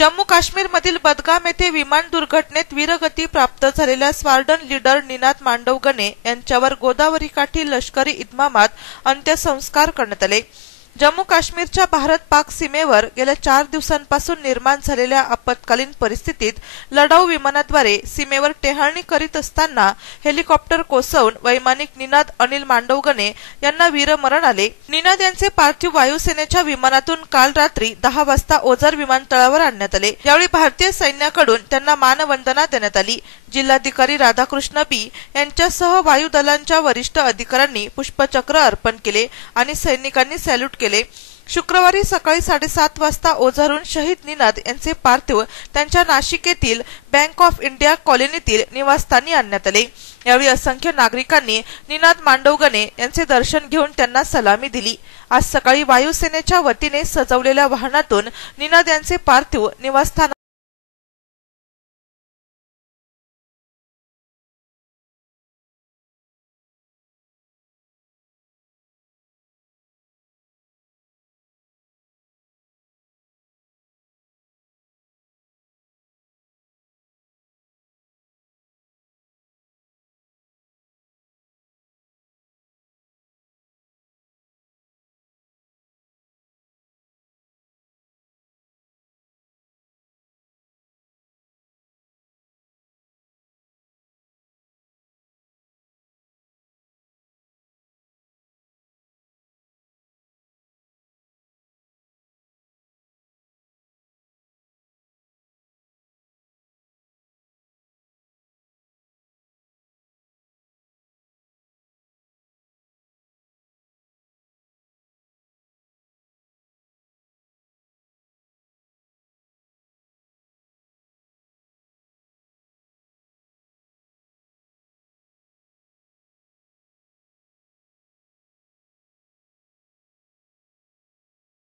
जम्मू काश्मीरमधील बदगाम येथे विमान दुर्घटनेत वीरगती प्राप्त झालेल्या स्वार्डन लीडर निनाद मांडवगणे यांच्यावर गोदावरी काठी लष्करी इतमामात अंत्यसंस्कार करण्यात आले। जम्मू काश्मीरच्या भारत-पाक सीमेवर गेल्या 4 दिवसांपासून निर्माण झालेल्या आपत्कालीन परिस्थितीत लढाऊ विमानाद्वारे सीमेवर टेहळणी करीत असताना हेलिकॉप्टर कोसळून वैमानिक निनाद अनिल मांडवगणे यांना वीरमरण आले। निनाद यांचे पार्थिव वायुसेनेच्या विमानातून काल रात्री 10 वाजता ओझर विमानतळावर आणण्यात आले। यावेळी भारतीय सैन्याकडून त्यांना मानवंदना देण्यात आली। जिल्हाधिकारी राधाकृष्ण बी यांच्यासह वायुदलांच्या वरिष्ठ अधिकाऱ्यांनी पुष्पचक्र अर्पण केले आणि सैनिकांनी सॅल्यूट केले। शुक्रवारी सकाळी 7:30 वाजता ओझरहून शहीद निनाद यांचे पार्थिव त्यांच्या नाशिक येथील बँक ऑफ इंडिया कॉलनीतील निवासस्थानी आणण्यात आले। यावेळी असंख्य नागरिकांनी निनाद मांडवगणे यांचे दर्शन घेऊन त्यांना सलामी दिली। आज सकाळी वायुसेनेच्या वतीने सजवलेल्या वाहनातून निनाद यांचे पार्थिव निवासस्थान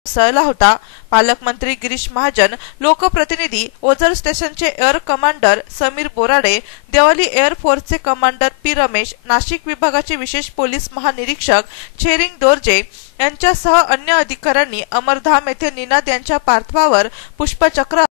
कोसळला होता। पालकमंत्री गिरीश महाजन, लोकप्रतिनिधी, ओझर स्टेशनचे एअर कमांडर समीर बोराडे, देवली एअर फोर्सचे कमांडर पी रमेश, नाशिक विभागाचे विशेष पोलीस महानिरीक्षक छेरिंग दोर्जे यांच्यासह अन्य अधिकाऱ्यांनी अमरधाम येथे निनाद यांच्या पार्थिवावर पुष्पचक्र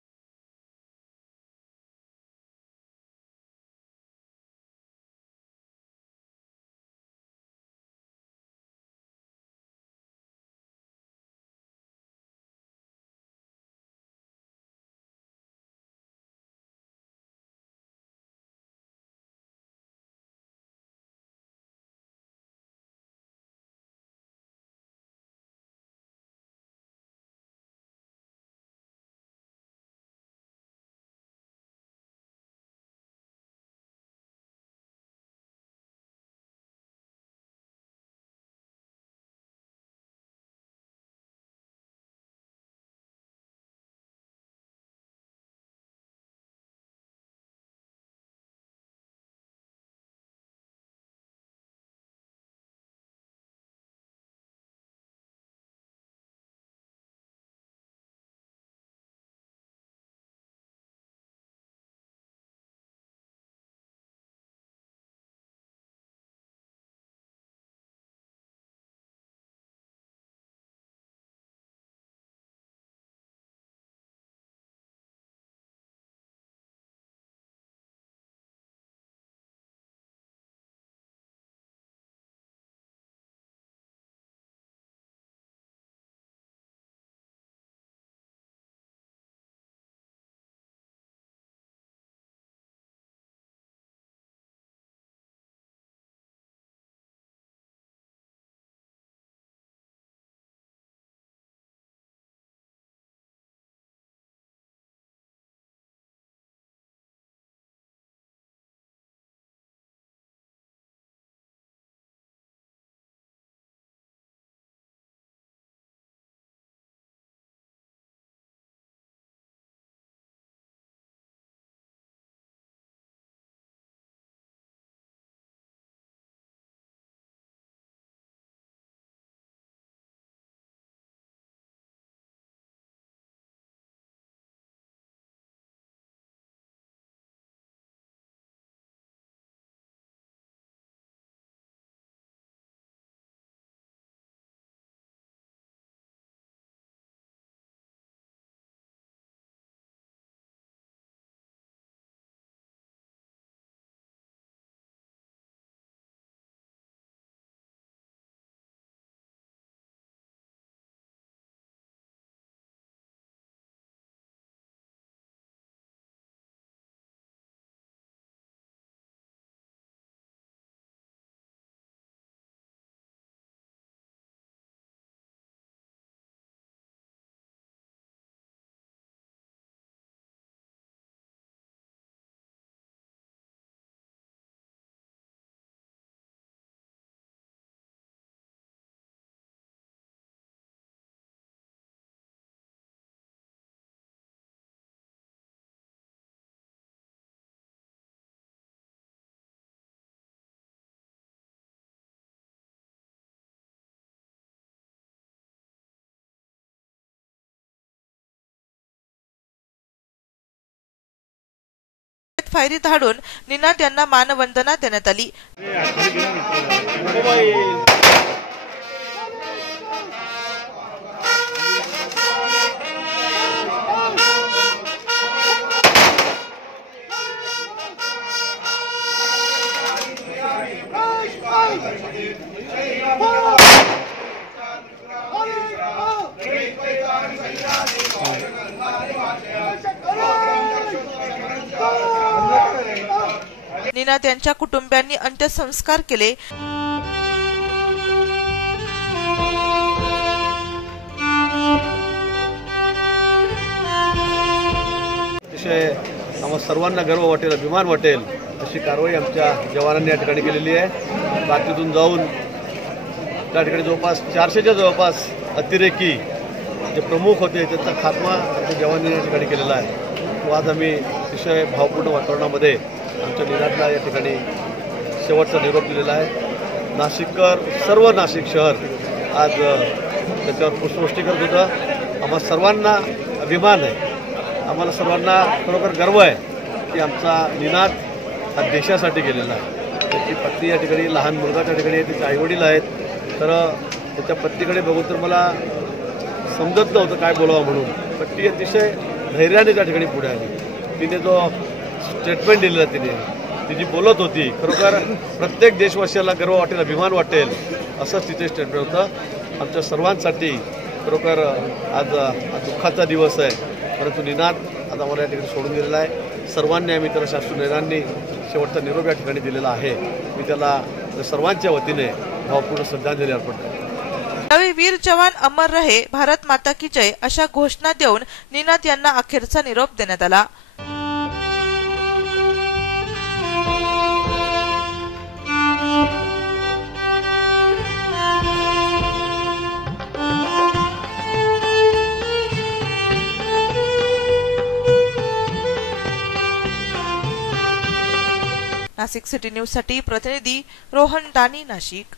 फायरी धाडून निनाद यांना मानवंदना देण्यात आली। निनाद यांच्या कुटुंबियांनी अंत्यसंस्कार केले। अतिशय आम्हा सर्वांना गर्व वाटेल, अभिमान वाटेल अशी कारवाई आमच्या जवानांनी या ठिकाणी केलेली आहे। बाकीतून जाऊन त्या ठिकाणी जवळपास 400च्या जवळपास अतिरेकी जे प्रमुख होते त्यांचा खात्मा आमच्या जवानांनी या ठिकाणी केलेला आहे। तो आज आम्ही अतिशय भावपूर्ण वातावरणामध्ये आमच्या निनादला या ठिकाणी शेवटचा निरोप दिलेला आहे। नाशिककर, सर्व नाशिक शहर आज त्याच्यावर पुष्पवृष्टी करत होतं। आम्हा सर्वांना अभिमान आहे, आम्हाला सर्वांना खरोखर गर्व आहे की आमचा निनाद हा देशासाठी गेलेला आहे। त्याची पत्नी या ठिकाणी, लहान मुलगा त्या ठिकाणी आहे, त्याचे आईवडील आहेत। तर त्याच्या पत्नीकडे बघून तर मला समजत नव्हतं काय बोलावं म्हणून, पण ती अतिशय धैर्याने त्या ठिकाणी पुढे आली। तिने जो स्टेटमेंट दिलेला, ती जी बोलत होती, खरोखर प्रत्येक देशवासियाला गर्व वाटेल, अभिमान वाटेल असंच तिचे स्टेटमेंट होतं। आमच्या सर्वांसाठी खरोखर आज दुःखाचा दिवस आहे, परंतु निनाद आज आम्हाला या ठिकाणी सोडून दिलेला आहे। सर्वांनी आम्ही त्याला शास्त्रीय निनादनी शेवटचा निरोप या ठिकाणी दिलेला आहे। मी त्याला सर्वांच्या वतीने भावपूर्ण श्रद्धांजली अर्पण करतो। यावेळी वीर जवान अमर रहे, भारत माता की जय अशा घोषणा देऊन निनाद यांना अखेरचा निरोप देण्यात आला। नाशिक सिटी न्यूज साठी प्रतिनिधी रोहन दानी, नाशिक।